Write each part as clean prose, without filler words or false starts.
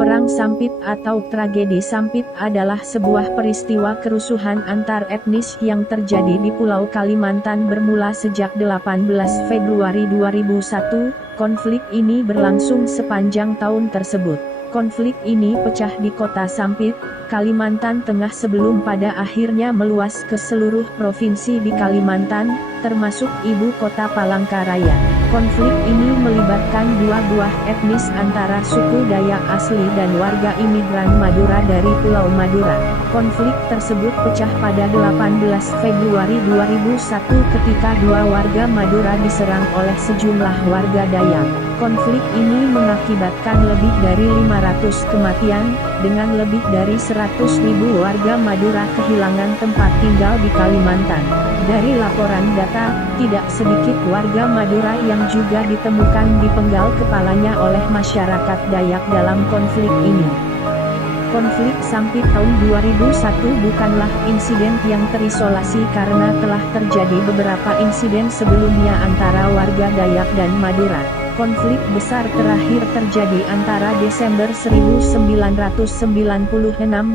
Perang Sampit atau tragedi Sampit adalah sebuah peristiwa kerusuhan antar etnis yang terjadi di Pulau Kalimantan bermula sejak 18 Februari 2001. Konflik ini berlangsung sepanjang tahun tersebut. Konflik ini pecah di kota Sampit, Kalimantan Tengah sebelum pada akhirnya meluas ke seluruh provinsi di Kalimantan, termasuk ibu kota Palangkaraya. Konflik ini melibatkan dua buah etnis antara suku Dayak asli dan warga imigran Madura dari Pulau Madura. Konflik tersebut pecah pada 18 Februari 2001 ketika dua warga Madura diserang oleh sejumlah warga Dayak. Konflik ini mengakibatkan lebih dari 500 kematian, dengan lebih dari 100.000 warga Madura kehilangan tempat tinggal di Kalimantan. Dari laporan data, tidak sedikit warga Madura yang juga ditemukan dipenggal kepalanya oleh masyarakat Dayak dalam konflik ini. Konflik Sampit tahun 2001 bukanlah insiden yang terisolasi karena telah terjadi beberapa insiden sebelumnya antara warga Dayak dan Madura. Konflik besar terakhir terjadi antara Desember 1996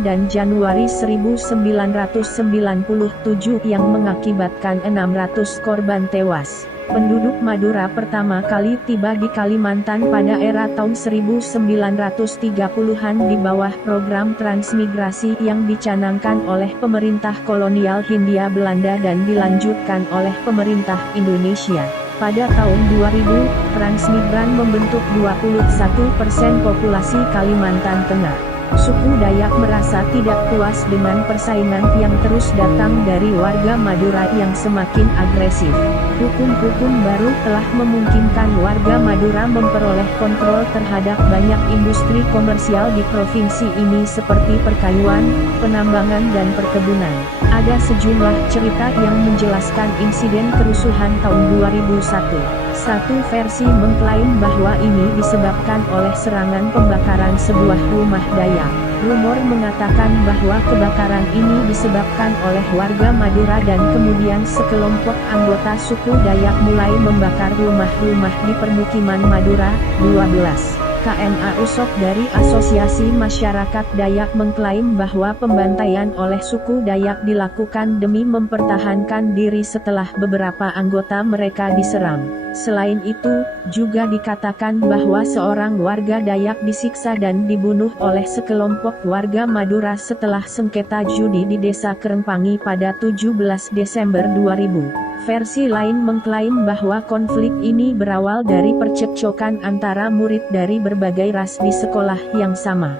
dan Januari 1997 yang mengakibatkan 600 korban tewas. Penduduk Madura pertama kali tiba di Kalimantan pada era tahun 1930-an di bawah program transmigrasi yang dicanangkan oleh pemerintah kolonial Hindia Belanda dan dilanjutkan oleh pemerintah Indonesia. Pada tahun 2000, transmigran membentuk 21% populasi Kalimantan Tengah. Suku Dayak merasa tidak puas dengan persaingan yang terus datang dari warga Madura yang semakin agresif. Hukum-hukum baru telah memungkinkan warga Madura memperoleh kontrol terhadap banyak industri komersial di provinsi ini seperti perkayuan, penambangan dan perkebunan. Ada sejumlah cerita yang menjelaskan insiden kerusuhan tahun 2001. Satu versi mengklaim bahwa ini disebabkan oleh serangan pembakaran sebuah rumah Dayak. Rumor mengatakan bahwa kebakaran ini disebabkan oleh warga Madura dan kemudian sekelompok anggota suku Dayak mulai membakar rumah-rumah di permukiman Madura. 12. KMA Usop dari Asosiasi Masyarakat Dayak mengklaim bahwa pembantaian oleh suku Dayak dilakukan demi mempertahankan diri setelah beberapa anggota mereka diserang. Selain itu, juga dikatakan bahwa seorang warga Dayak disiksa dan dibunuh oleh sekelompok warga Madura setelah sengketa judi di Desa Kerempangi pada 17 Desember 2000. Versi lain mengklaim bahwa konflik ini berawal dari percekcokan antara murid dari berbagai ras di sekolah yang sama.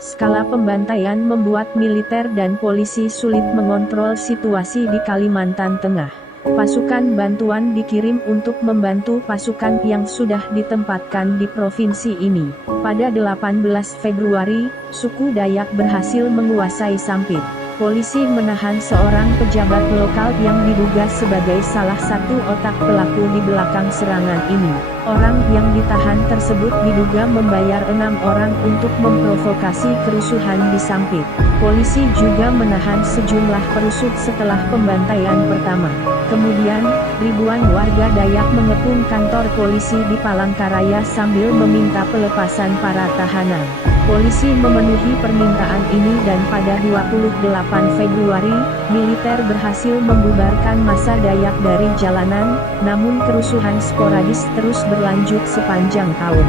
Skala pembantaian membuat militer dan polisi sulit mengontrol situasi di Kalimantan Tengah. Pasukan bantuan dikirim untuk membantu pasukan yang sudah ditempatkan di provinsi ini. Pada 18 Februari, suku Dayak berhasil menguasai Sampit. Polisi menahan seorang pejabat lokal yang diduga sebagai salah satu otak pelaku di belakang serangan ini. Orang yang ditahan tersebut diduga membayar 6 orang untuk memprovokasi kerusuhan di Sampit. Polisi juga menahan sejumlah perusuh setelah pembantaian pertama. Kemudian, ribuan warga Dayak mengepung kantor polisi di Palangkaraya sambil meminta pelepasan para tahanan. Polisi memenuhi permintaan ini dan pada 28 Februari, militer berhasil membubarkan massa Dayak dari jalanan, namun kerusuhan sporadis terus berlanjut sepanjang tahun.